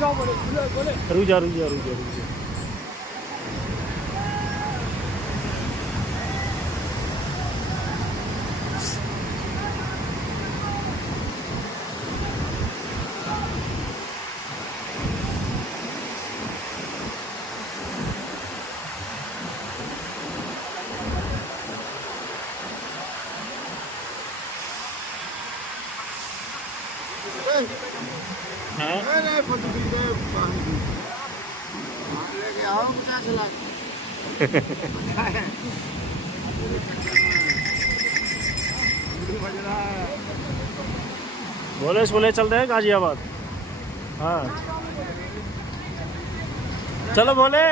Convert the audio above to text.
रुक जा रुक जा रुक जा रुक जा। हाँ बोले बोले चलते हैं गाजियाबाद। हाँ चलो बोले।